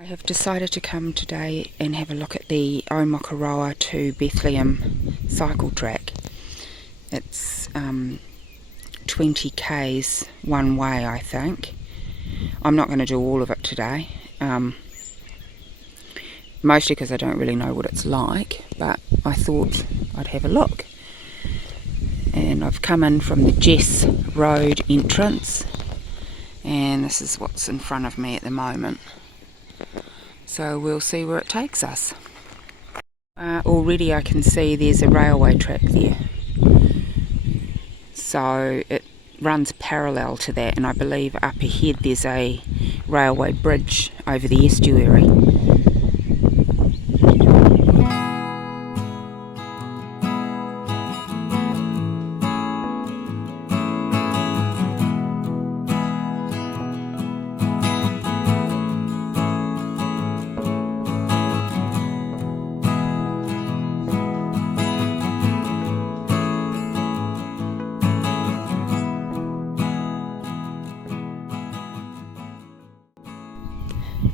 I have decided to come today and have a look at the Omokoroa to Bethlehem cycle track. It's 20 k's one way, I think. I'm not going to do all of it today, mostly because I don't really know what it's like, but I thought I'd have a look. And I've come in from the Jess Road entrance, and this is what's in front of me at the moment. So we'll see where it takes us. Already I can see there's a railway track there. So it runs parallel to that, and I believe up ahead there's a railway bridge over the estuary.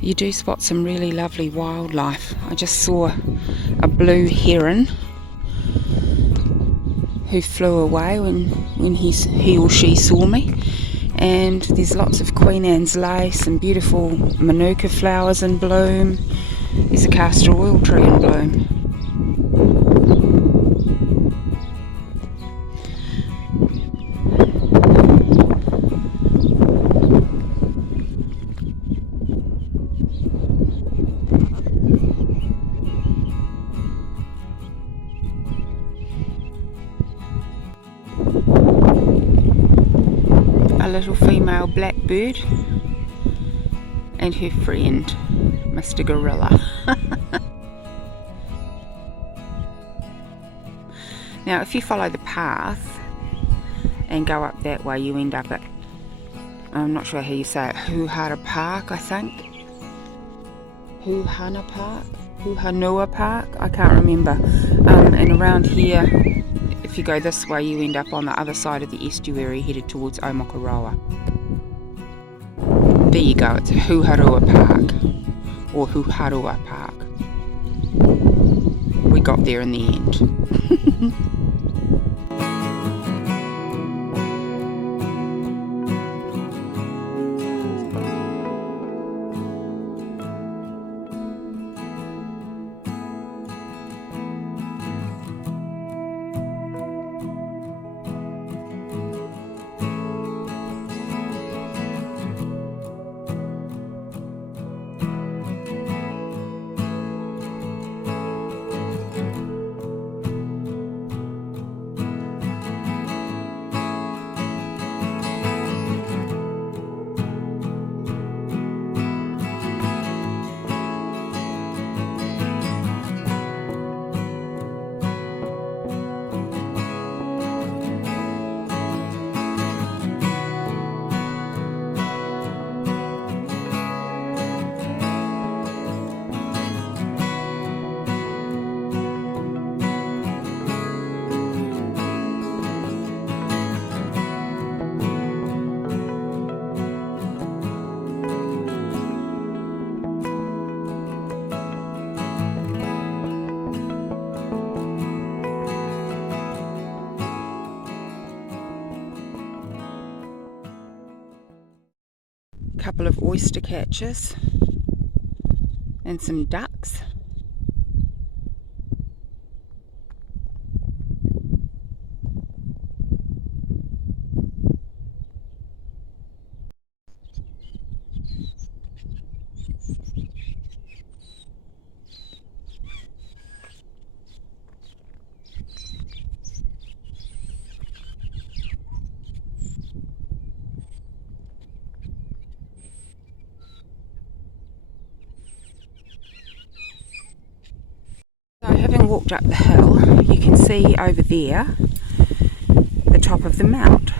You do spot some really lovely wildlife. I just saw a blue heron who flew away when he or she saw me. And there's lots of Queen Anne's lace and beautiful manuka flowers in bloom. There's a castor oil tree in bloom. A little female blackbird and her friend, Mr. Gorilla. Now if you follow the path and go up that way, you end up at, I'm not sure how you say it, Huhara Park, I think. Huhana Park? Huhanua Park? I can't remember. And around here, if you go this way, you end up on the other side of the estuary headed towards Omokoroa. There you go, it's Huharua Park, or Huharua Park. We got there in the end. Couple of oyster catchers and some ducks. So having walked up the hill, you can see over there the top of the mount.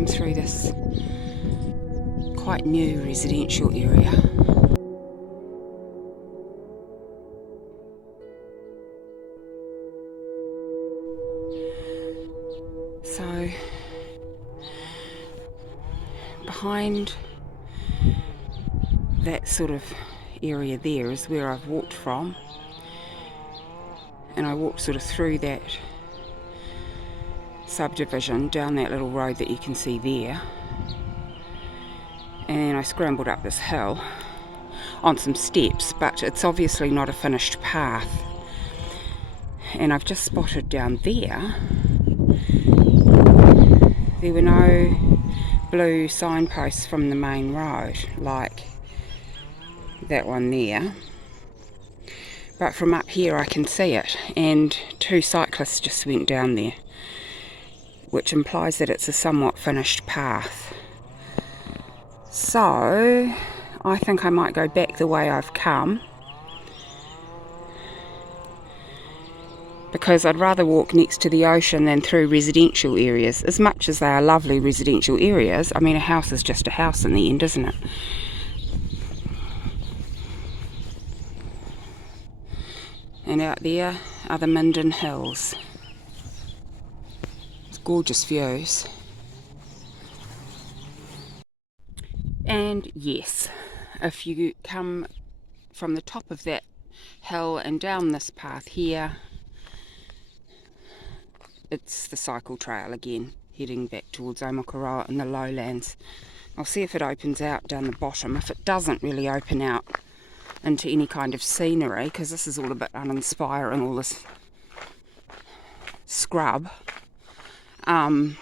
come through this quite new residential area. So behind that sort of area there is where I've walked from, and I walked sort of through that subdivision down that little road that you can see there, and I scrambled up this hill on some steps, but it's obviously not a finished path. And I've just spotted down there were no blue signposts from the main road like that one there, but from up here I can see it, and 2 cyclists just went down there, which implies that it's a somewhat finished path. So I think I might go back the way I've come, because I'd rather walk next to the ocean than through residential areas. As much as they are lovely residential areas, I mean, a house is just a house in the end, isn't it? And out there are the Minden Hills. It's gorgeous views. And yes, if you come from the top of that hill and down this path here, it's the cycle trail again, heading back towards Omokoroa in the lowlands. I'll see if it opens out down the bottom. If it doesn't really open out into any kind of scenery, because this is all a bit uninspiring, all this scrub, then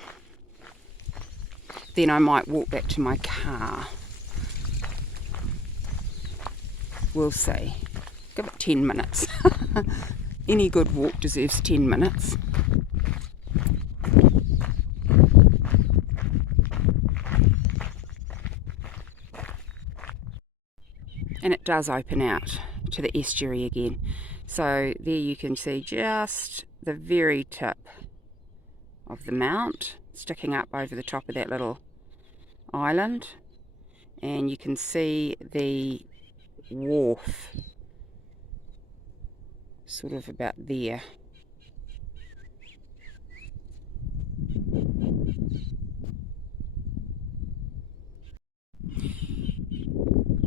I might walk back to my car. We'll see. Give it 10 minutes. Any good walk deserves 10 minutes. And it does open out to the estuary again. So there you can see just the very tip of the mount sticking up over the top of that little island, and you can see the wharf sort of about there.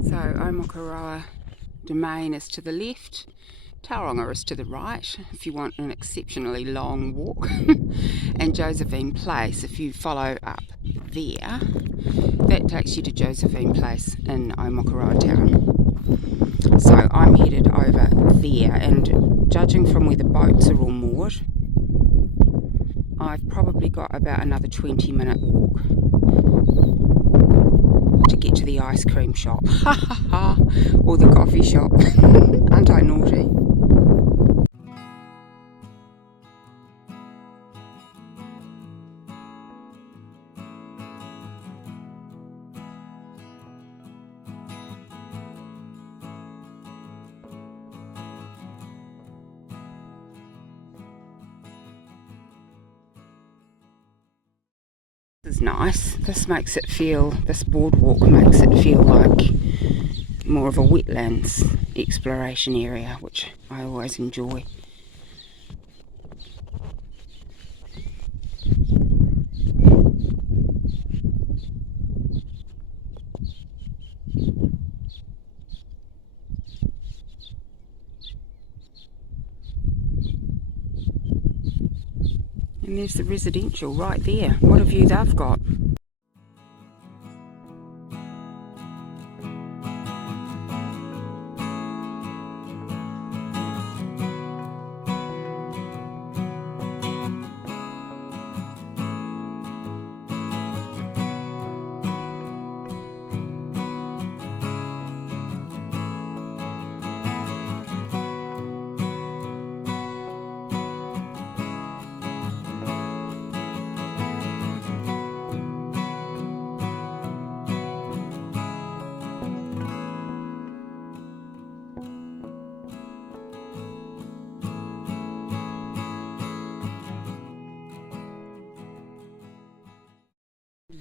So Omokoroa Domain is to the left, Tauranga is to the right if you want an exceptionally long walk, and Josephine Place, if you follow up there, that takes you to Josephine Place in Omokoroa town. So I'm headed over there, and judging from where the boats are all moored, I've probably got about another 20-minute walk to get to the ice cream shop, or the coffee shop. Aren't I naughty? This is nice. This makes it feel, this boardwalk makes it feel like more of a wetlands exploration area, which I always enjoy. And there's the residential right there. What a view they've got.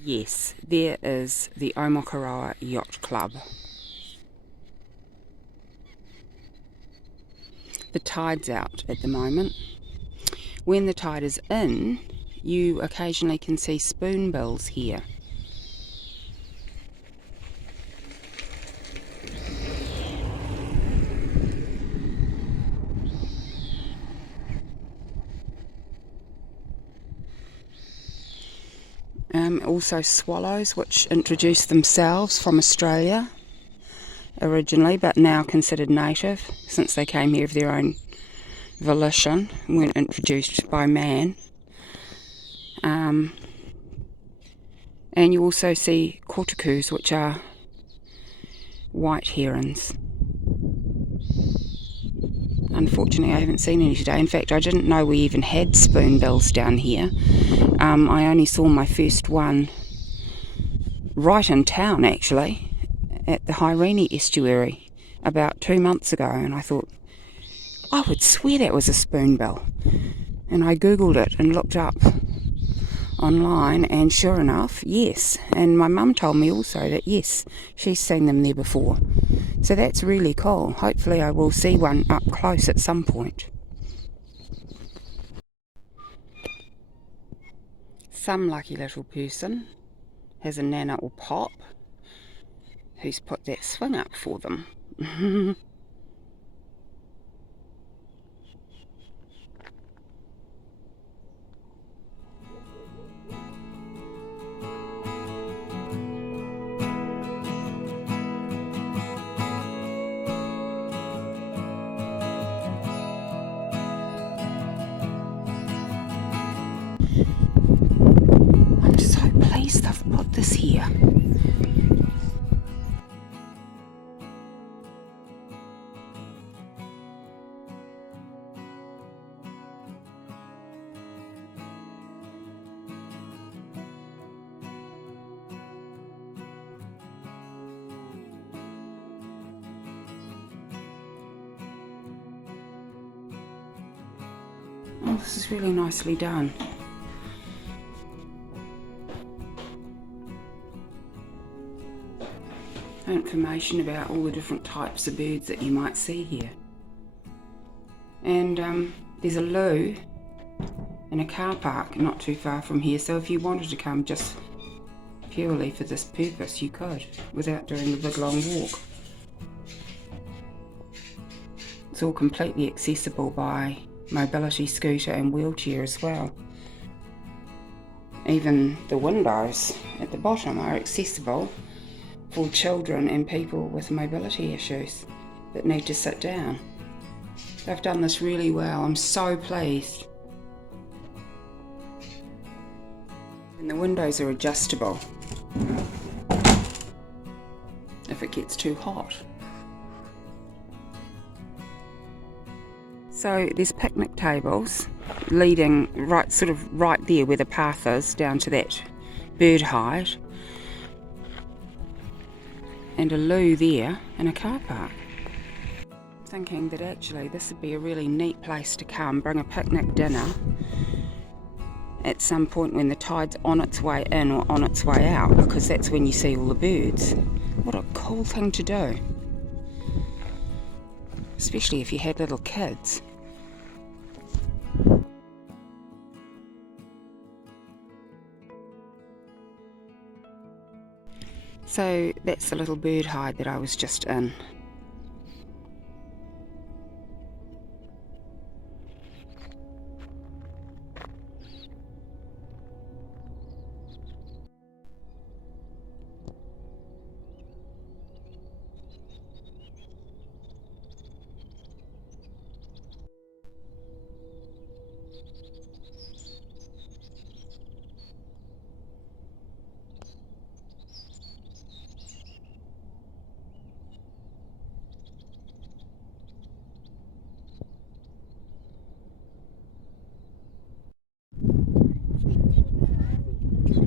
Yes, there is the Omokoroa Yacht Club. The tide's out at the moment. When the tide is in, you occasionally can see spoonbills here. Also swallows, which introduced themselves from Australia originally, but now considered native since they came here of their own volition, weren't introduced by man. And you also see kortukus, which are white herons. Unfortunately, I haven't seen any today. In fact, I didn't know we even had spoonbills down here. I only saw my first one right in town, actually, at the Hyrene estuary about 2 months ago, and I thought, I would swear that was a spoonbill. And I googled it and looked up online, and sure enough, yes. And my mum told me also that yes, she's seen them there before. So that's really cool. Hopefully I will see one up close at some point. Some lucky little person has a nana or pop who's put that swing up for them. I'm so pleased I've put this here. Oh, this is really nicely done. Information about all the different types of birds that you might see here. And there's a loo in a car park not too far from here, so if you wanted to come just purely for this purpose, you could, without doing the big long walk. It's all completely accessible by mobility scooter and wheelchair as well. Even the windows at the bottom are accessible for children and people with mobility issues that need to sit down. They've done this really well. I'm so pleased. And the windows are adjustable if it gets too hot. So there's picnic tables leading right there where the path is down to that bird hide, and a loo there and a car park. I'm thinking that actually this would be a really neat place to come, bring a picnic dinner at some point when the tide's on its way in or on its way out, because that's when you see all the birds. What a cool thing to do, especially if you had little kids. So that's the little bird hide that I was just in.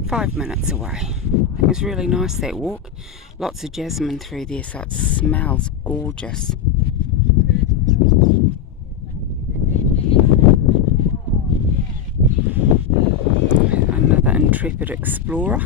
Five minutes away. It was really nice, that walk. Lots of jasmine through there, so it smells gorgeous. Another intrepid explorer.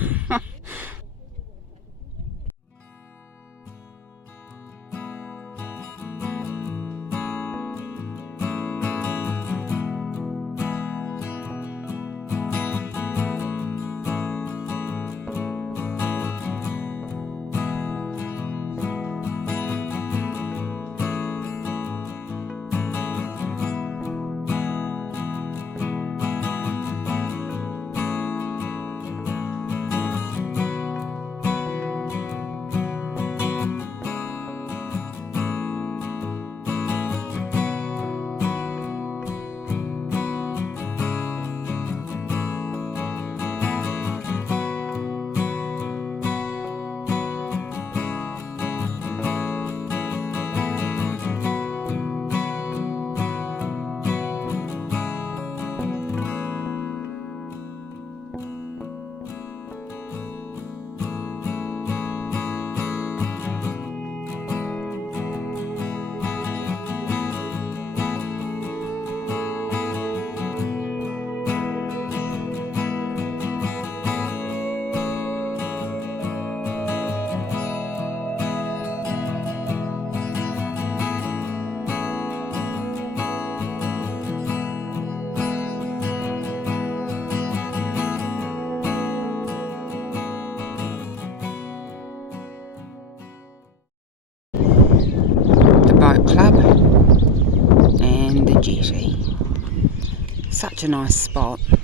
Boat club and the jetty. Such a nice spot.